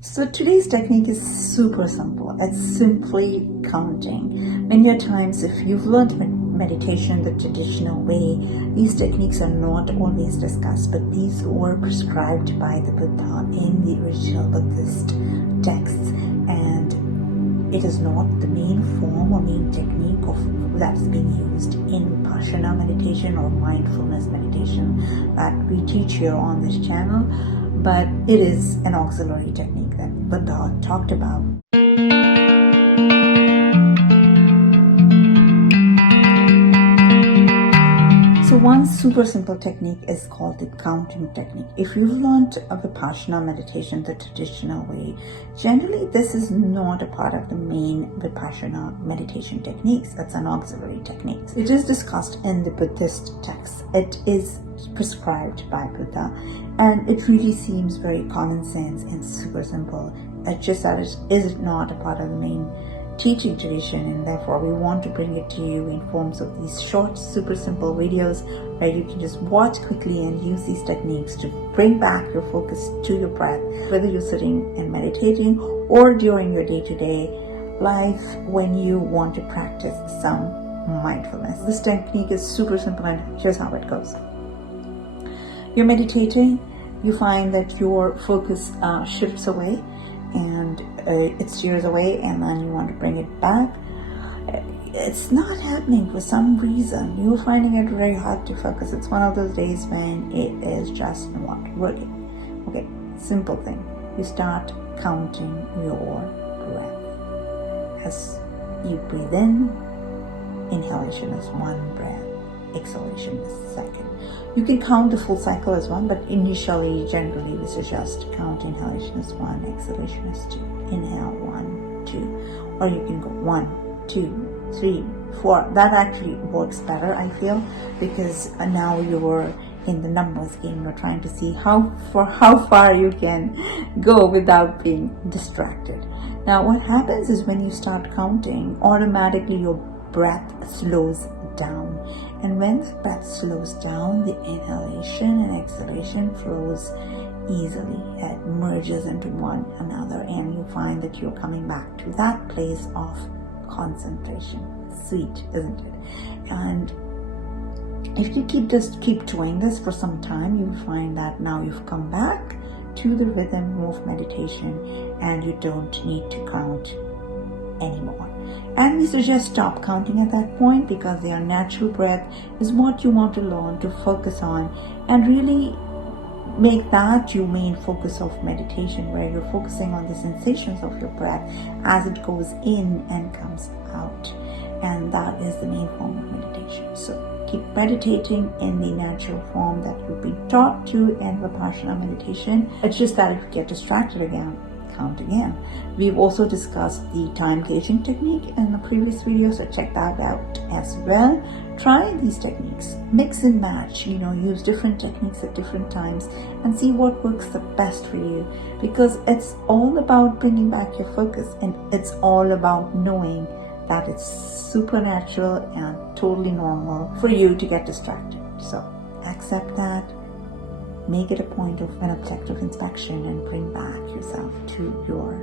So today's technique is super simple. It's simply counting. Many times if you've learned meditation the traditional way, these techniques are not always discussed, but these were prescribed by the Buddha in the original Buddhist texts, and it is not the main form or main technique of that's being used in Vipassana meditation or mindfulness meditation that we teach here on this channel, but it is an auxiliary technique that Buddha talked about. So one super simple technique is called the counting technique. If you've learned of Vipassana meditation the traditional way, generally this is not a part of the main Vipassana meditation techniques. That's an auxiliary technique. It is discussed in the Buddhist texts. It is prescribed by Buddha, and it really seems very common sense and super simple. It's just that it is not a part of the main teaching tradition, and therefore we want to bring it to you in forms of these short, super simple videos where you can just watch quickly and use these techniques to bring back your focus to your breath, whether you're sitting and meditating or during your day-to-day life when you want to practice some mindfulness. This technique is super simple, and here's how it goes. You're meditating, you find that your focus shifts away and it steers away, and then you want to bring it back. It's not happening for some reason. You're finding it very hard to focus. It's one of those days when it is just not working. Okay, simple thing. You start counting your breath. As you breathe in, inhalation is one breath, exhalation is second. You can count the full cycle as one, but initially, generally, we suggest count inhalation as one, exhalation as two. Inhale, 1, 2. Or you can go 1, 2, 3, 4. That actually works better, I feel, because now you're in the numbers game. You're trying to see how far you can go without being distracted. Now, what happens is when you start counting, automatically your breath slows down, and when the breath slows down, the inhalation and exhalation flows easily. It merges into one another, and you find that you're coming back to that place of concentration. Sweet, isn't it? And if you keep doing this for some time, you find that now you've come back to the rhythm of meditation, and you don't need to count anymore. And we suggest stop counting at that point, because your natural breath is what you want to learn to focus on, and really make that your main focus of meditation, where you're focusing on the sensations of your breath as it goes in and comes out. And that is the main form of meditation. So keep meditating in the natural form that you've been taught to in Vipassana meditation. It's just that if you get distracted again, count again. We've also discussed the time gauging technique in the previous video, so check that out as well. Try these techniques, mix and match, use different techniques at different times and see what works the best for you, because it's all about bringing back your focus, and it's all about knowing that it's supernatural and totally normal for you to get distracted. So accept that. Make it a point of an objective inspection and bring back yourself to your